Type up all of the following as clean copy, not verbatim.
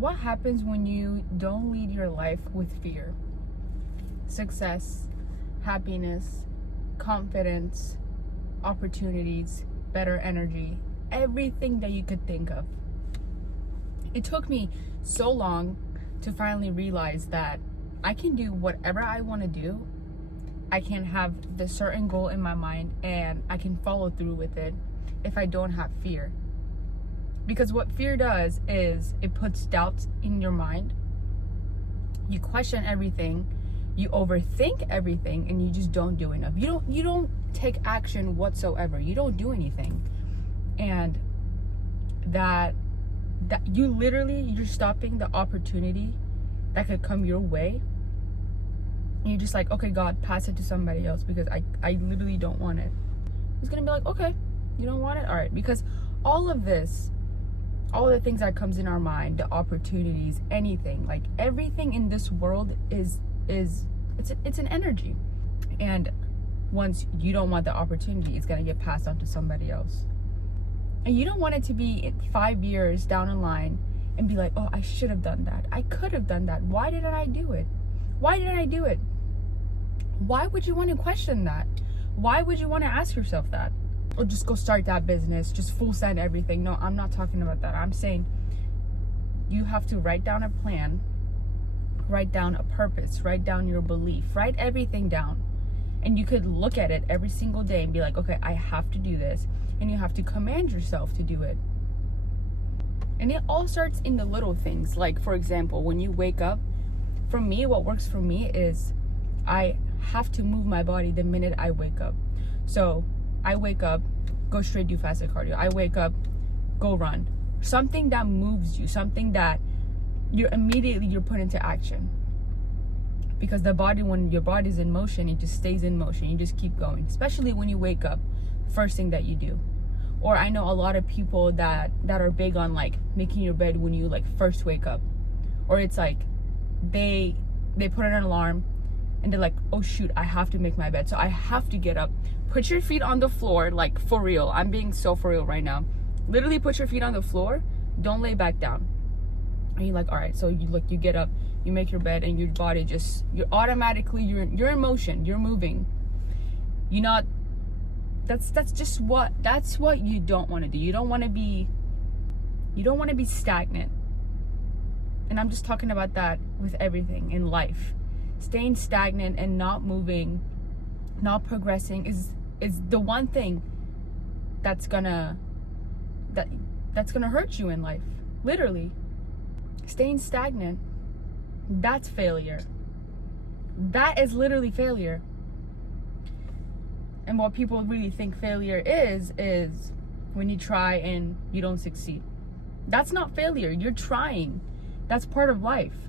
What happens when you don't lead your life with fear? Success, happiness, confidence, opportunities, better energy, everything that you could think of. It took me so long to finally realize that I can do whatever I want to do. I can have the certain goal in my mind and I can follow through with it if I don't have fear. Because what fear does is it puts doubts in your mind. You question everything, you overthink everything, and you just don't do enough. You don't take action whatsoever. You don't do anything. And that you're stopping the opportunity that could come your way. And you're just like, okay, God, pass it to somebody else because I literally don't want it. He's gonna be like, okay, you don't want it? All right. Because all of this, all the things that comes in our mind, the opportunities, anything, like everything in this world it's an energy. And once you don't want the opportunity, it's gonna get passed on to somebody else. And you don't want it to be 5 years down the line and be like, oh, I should have done that. I could have done that. Why didn't I do it? Why didn't I do it? Why would you want to question that? Why would you want to ask yourself that? Or just go start that business, just full send everything. No, I'm not talking about that. I'm saying you have to write down a plan, write down a purpose, write down your belief, write everything down. And you could look at it every single day and be like, okay, I have to do this. And you have to command yourself to do it. And it all starts in the little things. Like, for example, when you wake up, for me, what works for me is I have to move my body the minute I wake up. So I wake up, go straight do fasted cardio. I wake up, go run. Something that moves you, something that you're put into action. Because the body, when your body's in motion, it just stays in motion. You just keep going, especially when you wake up, first thing that you do. Or I know a lot of people that are big on like making your bed when you like first wake up. Or it's like they put an alarm and they're like, oh shoot, I have to make my bed. So I have to get up. Put your feet on the floor, like for real. I'm being so for real right now. Literally put your feet on the floor. Don't lay back down. And you're like, all right, so you get up, you make your bed, and your body just, you're in motion, you're moving. That's what you don't want to do. You don't want to be stagnant. And I'm just talking about that with everything in life. Staying stagnant and not moving, not progressing is the one thing that's gonna hurt you in life. Literally. Staying stagnant, that's failure. That is literally failure. And what people really think failure is when you try and you don't succeed. That's not failure. You're trying. That's part of life.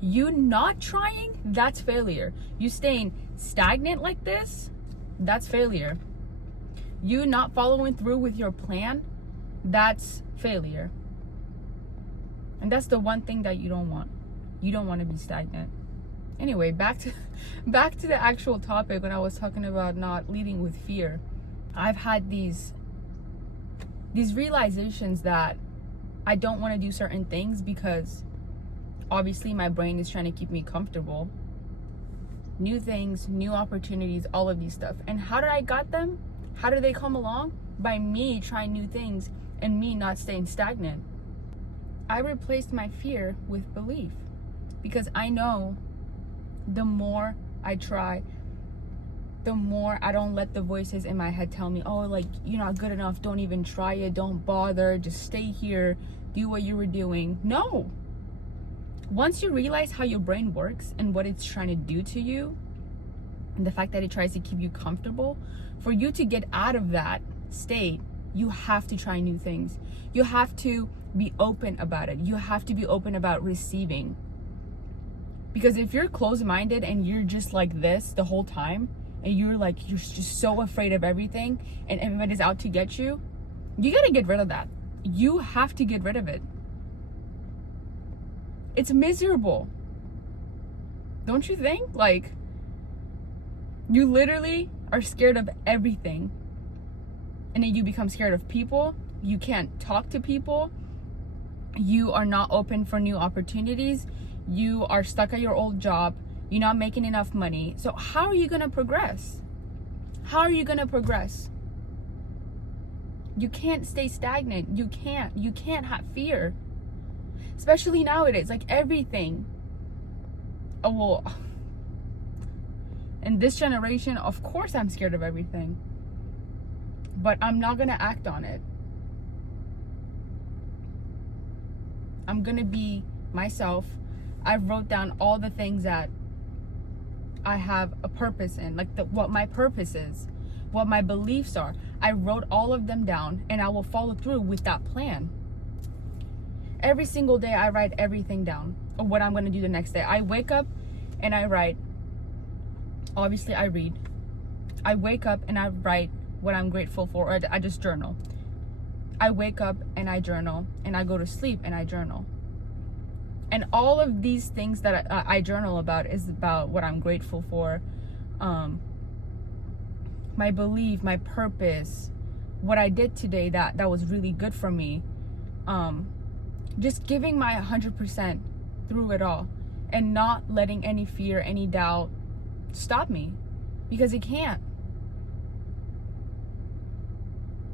You not trying, that's failure. You staying stagnant like this, that's failure. You not following through with your plan, that's failure. And that's the one thing that you don't want. You don't want to be stagnant. Anyway, back to the actual topic when I was talking about not leading with fear. I've had these realizations that I don't want to do certain things because obviously my brain is trying to keep me comfortable. New things, new opportunities, all of these stuff. And how did I got them? How did they come along? By me trying new things and me not staying stagnant. I replaced my fear with belief because I know the more I try, the more I don't let the voices in my head tell me, oh, like, you're not good enough, don't even try it, don't bother, just stay here, do what you were doing. No. Once you realize how your brain works and what it's trying to do to you, and the fact that it tries to keep you comfortable, for you to get out of that state, you have to try new things. You have to be open about it. You have to be open about receiving. Because if you're closed-minded and you're just like this the whole time, and you're just so afraid of everything, and everybody's out to get you, you gotta get rid of that. You have to get rid of it. It's miserable. Don't you think? Like, you literally are scared of everything. And then you become scared of people. You can't talk to people. You are not open for new opportunities. You are stuck at your old job. You're not making enough money. So how are you going to progress? How are you going to progress? You can't stay stagnant. You can't have fear. Especially nowadays, like everything. Oh, well, in this generation, of course I'm scared of everything. But I'm not going to act on it. I'm going to be myself. I wrote down all the things that I have a purpose in, like what my purpose is, what my beliefs are. I wrote all of them down, and I will follow through with that plan. Every single day I write everything down of what I'm going to do the next day. I wake up and I write. Obviously I read. I wake up and I write what I'm grateful for, or I just journal. I wake up and I journal, and I go to sleep and I journal. And all of these things that I journal about is about what I'm grateful for, my belief, my purpose, what I did today that was really good for me. Just giving my 100% through it all, and not letting any fear, any doubt stop me, because it can't.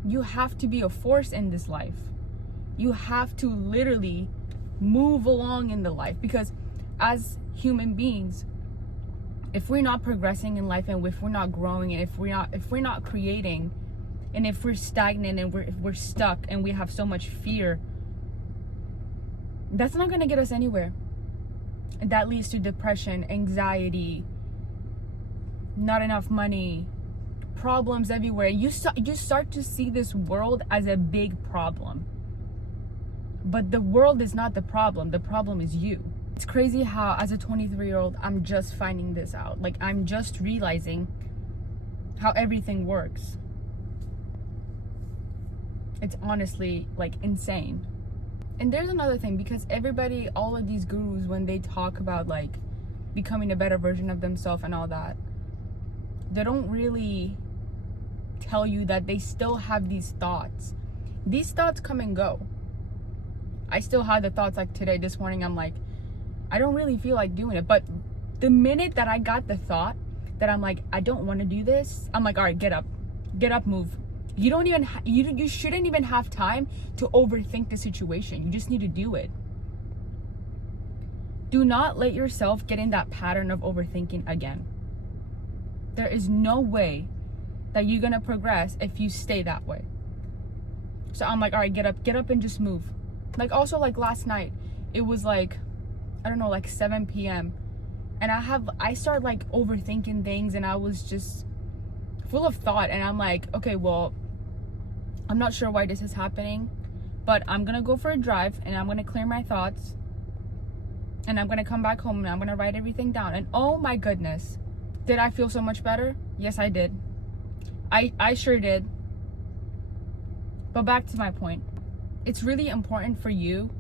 You have to be a force in this life. You have to literally move along in the life, because as human beings, if we're not progressing in life, and if we're not growing, and if we're not creating, and if we're stagnant, and if we're stuck, and we have so much fear, that's not going to get us anywhere. And that leads to depression, anxiety, not enough money, problems everywhere. You start to see this world as a big problem. But the world is not the problem. The problem is you. It's crazy how, as a 23-year-old, I'm just finding this out. Like, I'm just realizing how everything works. It's honestly, like, insane. And there's another thing, because everybody, all of these gurus, when they talk about, like, becoming a better version of themselves and all that, they don't really tell you that they still have these thoughts. These thoughts come and go. I still have the thoughts, like today, this morning, I'm like, I don't really feel like doing it. But the minute that I got the thought that I'm like, I don't want to do this, I'm like, all right, get up, move. You don't even, you shouldn't even have time to overthink the situation. You just need to do it. Do not let yourself get in that pattern of overthinking again. There is no way that you're going to progress if you stay that way. So I'm like, all right, get up and just move. Like, also, like last night, it was like, I don't know, like 7 p.m. And I started like overthinking things, and I was just full of thought. And I'm like, okay, well, I'm not sure why this is happening, but I'm going to go for a drive, and I'm going to clear my thoughts, and I'm going to come back home, and I'm going to write everything down. And oh my goodness, did I feel so much better? Yes, I did. I sure did. But back to my point. It's really important for you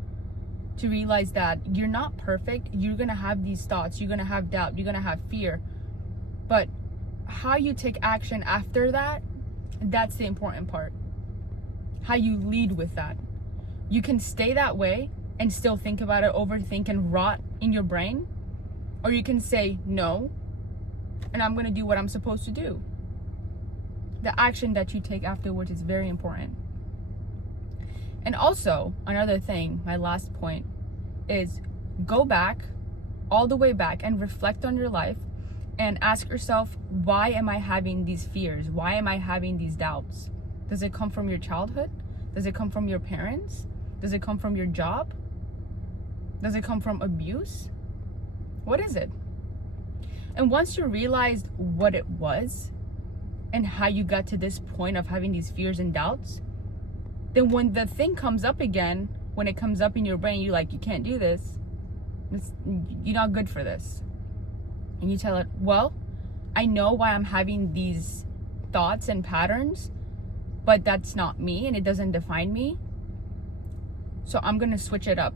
to realize that you're not perfect. You're going to have these thoughts. You're going to have doubt. You're going to have fear. But how you take action after that, that's the important part. How you lead with that. You can stay that way and still think about it, overthink, and rot in your brain. Or you can say, no, and I'm going to do what I'm supposed to do. The action that you take afterwards is very important. And also, another thing, my last point, is go back, all the way back, and reflect on your life and ask yourself, why am I having these fears? Why am I having these doubts? Does it come from your childhood? Does it come from your parents? Does it come from your job? Does it come from abuse? What is it? And once you realized what it was and how you got to this point of having these fears and doubts, then when the thing comes up again, when it comes up in your brain, you're like, you can't do this. You're not good for this. And you tell it, well, I know why I'm having these thoughts and patterns, but that's not me and it doesn't define me. So I'm going to switch it up.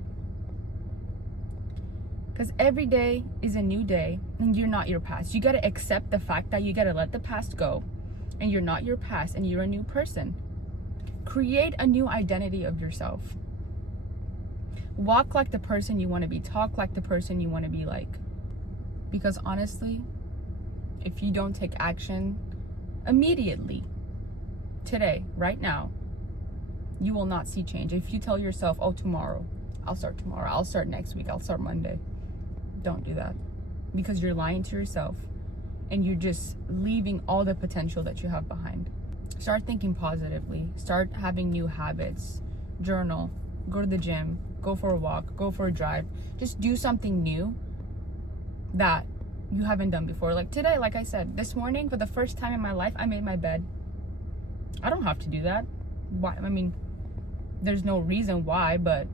Because every day is a new day, and you're not your past. You got to accept the fact that you got to let the past go, and you're not your past, and you're a new person. Create a new identity of yourself. Walk like the person you want to be. Talk like the person you want to be like. Because honestly, if you don't take action immediately, today, right now, you will not see change. If you tell yourself, oh, tomorrow, I'll start next week, I'll start Monday. Don't do that. Because you're lying to yourself and you're just leaving all the potential that you have behind. Start thinking positively. Start having new habits. Journal. Go to the gym. Go for a walk. Go for a drive. Just do something new that you haven't done before. Like today, like I said, this morning, for the first time in my life, I made my bed. I don't have to do that. Why? I mean, there's no reason why, but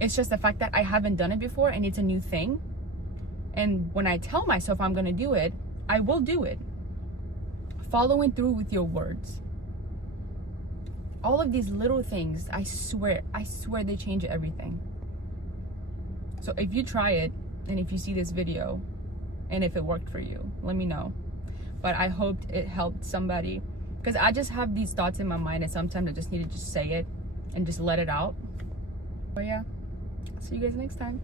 it's just the fact that I haven't done it before and it's a new thing. And when I tell myself I'm gonna do it, I will do it. Following through with your words. All of these little things, I swear they change everything. So if you try it, and if you see this video, and if it worked for you, let me know. But I hoped it helped somebody, because I just have these thoughts in my mind and sometimes I just need to just say it and just let it out. But yeah, see you guys next time.